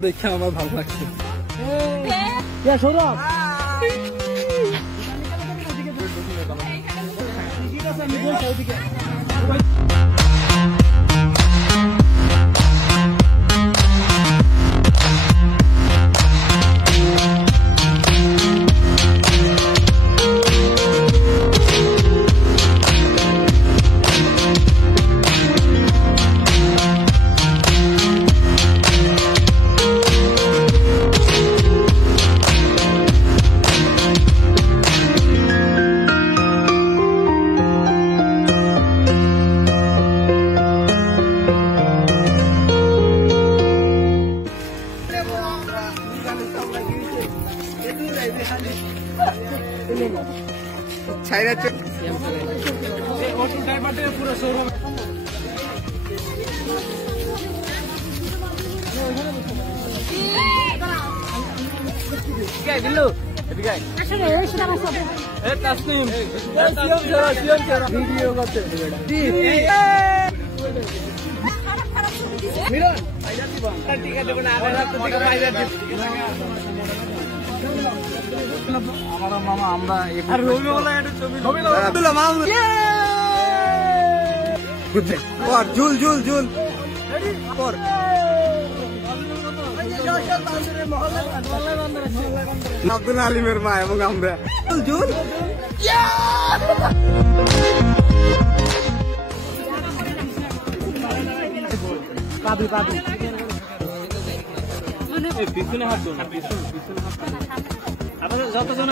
দেখে আমার ভালো লাগছে। মামা আমরা ঝুল ঝুল ঝুল আব্দুল আলিমের মা এবং আমরা ঝুল পাবি পাবি পিছনে হাত দো না পিছনে হাত আপনারা যতজন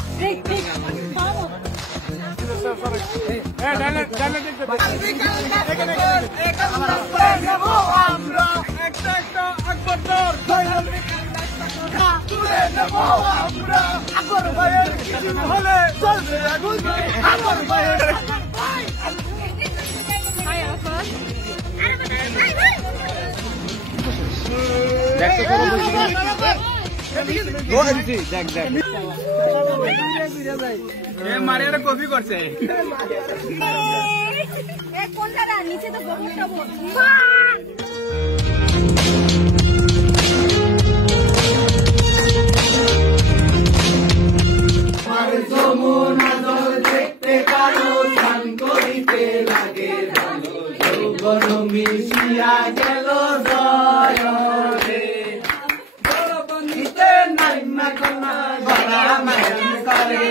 মারিয়ার কপি করছে নিচে তো দেখতে কালো স্নান করিতে লাগে ভালো যৌবন মিশিয়া গেল জয়রে বন্ধুতে নাইমা কন্যা গলা মায়ন করে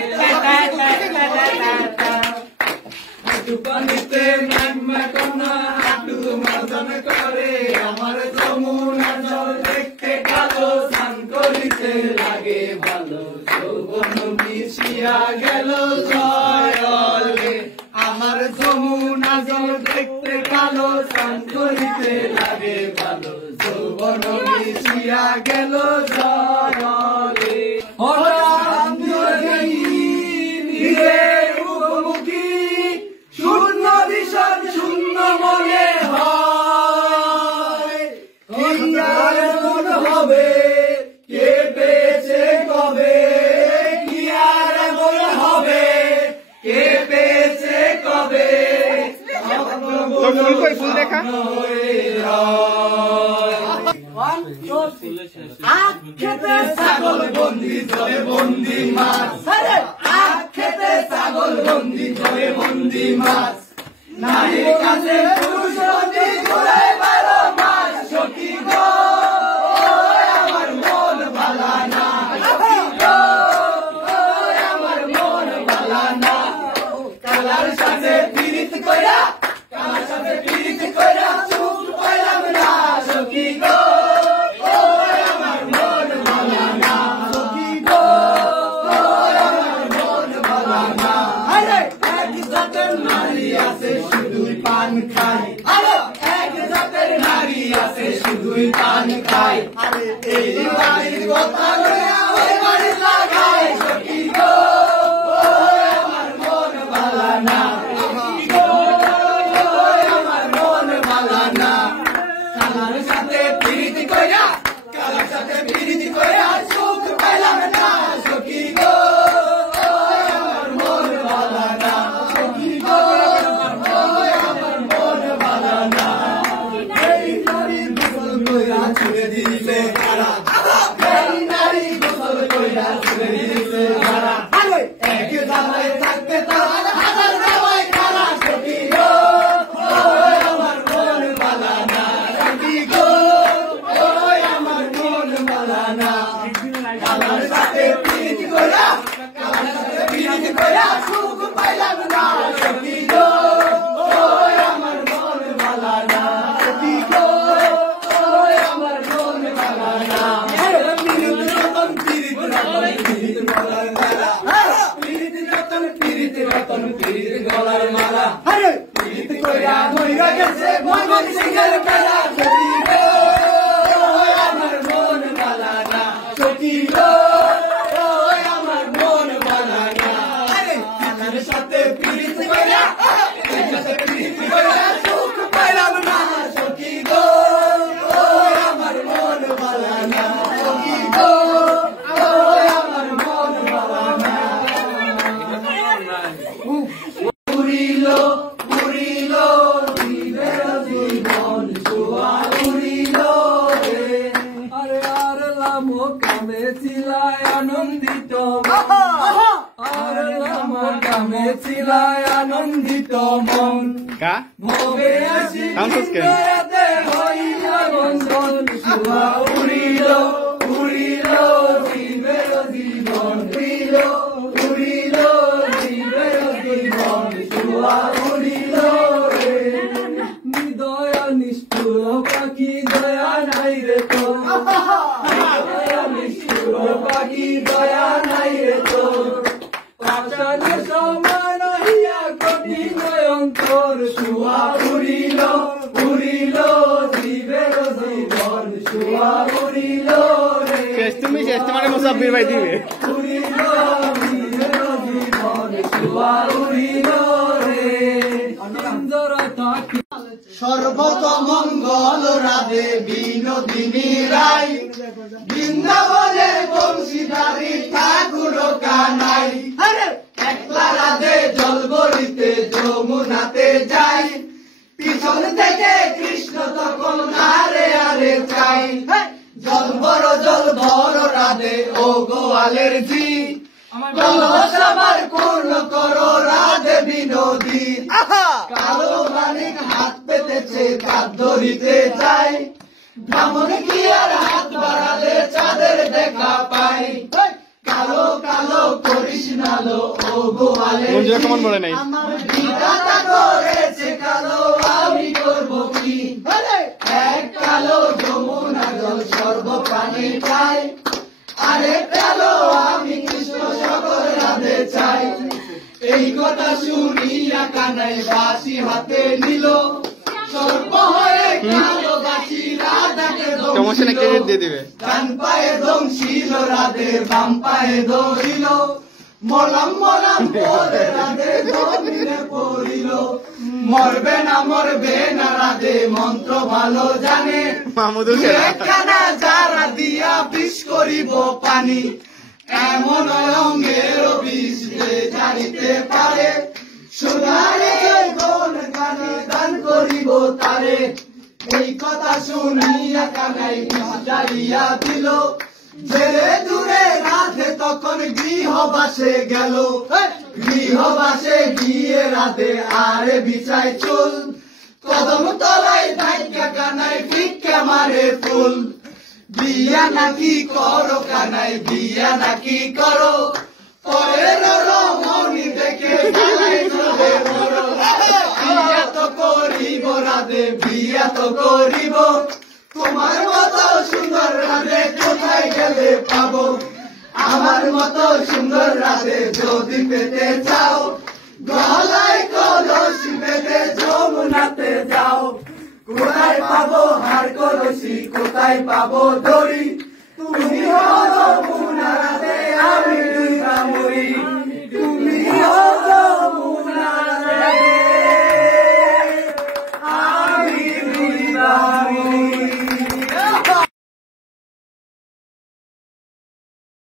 বন্ধুতে নাইমা কন্যা হাঁটু মদন করে আমার যমুনা জল দেখতে কালো স্নান করিতে লাগে ভালো যৌবন মিশিয়া গেল জয়রে আমার যমুনা জল দেখতে কালো স্নান করিতে লাগে ভালো যৌবন মিশিয়া গেল জয়রে নিজের মুখোমুখি শূন্য ভীষণ শূন্য মনে হয় মন হবে কে পেয়েছে কবে কি আর এমন হবে কে পেয়েছে কবে ফুল দেখা খেতে ছাগল বন্দি জলে বন্দি মাছ খেতে ছাগল বন্দি জলে বন্দি মাছ নারী কাছে পুরুষ বন্দি ঘুরে বেড়ো মাছ সখী গো আমার মন ভালা না আমার মন ভালা না কালার সাথে পীড়িত কইরা কালার সাথে পীড়িত কইরা চুপ পাইলাম না সখী গো আমার মন ভালা না সখী গো আমার মন ভালা না আরে এক জাতের নারী আছে শুধুই পান খায় আরে এক জাতের নারী আছে শুধুই পান খায় আরে এই বাড়ির কথা লইয়া ওই বাড়ি লাগায় সখী গো আমার মন ভালা না সখী গো আমার মন ভালা না কালার সাথে পীড়িত কইরা কালার সাথে পীড়িত কইরা সুখ পাইলাম না সখী গো আমার মন ভালা না সখী গো আমার মন ভালা না এই নারী গোসল কইরা ছুড়ে দিলে কারা ময়মনসিংহের মেলা সখী গো আমার মন ভালা না সখী গো আমার মন ভালা না কালার সাথে প্রীতি কইরা সুখ পাইলাম না সখী গো আমার মন ভালা না সখী গো আমার মন ভালা না উড়িল উড়িল জীবের জীবন জুয়া উড়িল রে আরে আর লাম কামে ছিলায় আনন্দিত আর লাম কামে ছিলায় আনন্দিত মন ভবে আসি রাতে হইল বন্ধন জুয়া উড়িল উড়িল জীবের জীবন উড়িল উড়িল জীবের জীবন জুয়া উড়িল রে দয়া নিষ্ঠুর পাখি দয়া নাই রে তো দয়া নিষ্ঠুর পাখি দয়া নাই রে তো পাষাণ সমান হইয়া কঠিন অন্তর জুয়া উড়িল উড়িল জীবের জীবন জুয়া উড়িল রে তুমি শেষ তোমার মুসাফির ভাই দিবে উড়িল জীবের জীবন জুয়া উড়িল রে সর্বত মঙ্গল রাধে বিনোদিনী রায় বৃন্দাবনে বংশীধারী ঠাকুর কানাই একলা রাধে জল বলিতে যমুনাতে যাই পিছন থেকে কৃষ্ণ তখন আরে আরে চাই জল বড় রাধে ও গোয়ালের জি আমার পূর্ণ করো রাধে বিনোদী কালো মানিক হাত পেতেছে কাঁধ ধরিতে চাই ব্রাহ্মণ কি আর হাত বাড়ালে চাঁদের দেখা পাই কালো কালো করিস নালো ও গোয়ালে আমার বিধাতা করেছে কালো আমি করবো কি এক কালো যমুনা জল সর্বপ্রাণী চাই আরে কালো আমি কৃষ্ণ সকল রাধে চাই এই কথা শুনিয়া কানাই বাঁশি হাতে নিল সর্ব হয়ে কালো বাঁশি রাধাকে ডান পায়ে দংশিল রাধে বাম পায়ে ধরিল মলাম মলাম করে রাধে জমিনে পড়িল মরবে না রাধে মন্ত্র ভালো জানে কানা যারা দিয়া বিষ করিব পানি এমন অঙ্গের বিষ জানিতে পারে সোনারে কোন কানে দান করিব তারে এই কথা শুনিয়া কানাই জারিয়া দিল ছেড়ে দূরে রাধে তখন গৃহবাসে গেল গৃহবাসে গিয়ে রাধে আরে বিছাই চুল কদম তলায় ভাগ্যা কানাই ভিক্ষা মারে ফুল বিয়া নাকি করো কানাই বিয়া নাকি করো পরের রমণী দেখে বিয়া তো করিব রাধে বিয়া তো করিব তোমার মতো সুন্দর রাধে কোথায় গেলে পাবো আমার মতো সুন্দর রাধে যদি পেতে চাও গলায় কলসি বেঁধে যমুনাতে যাও কোথায় পাবো হার কলসি কোথায় পাবো দড়ি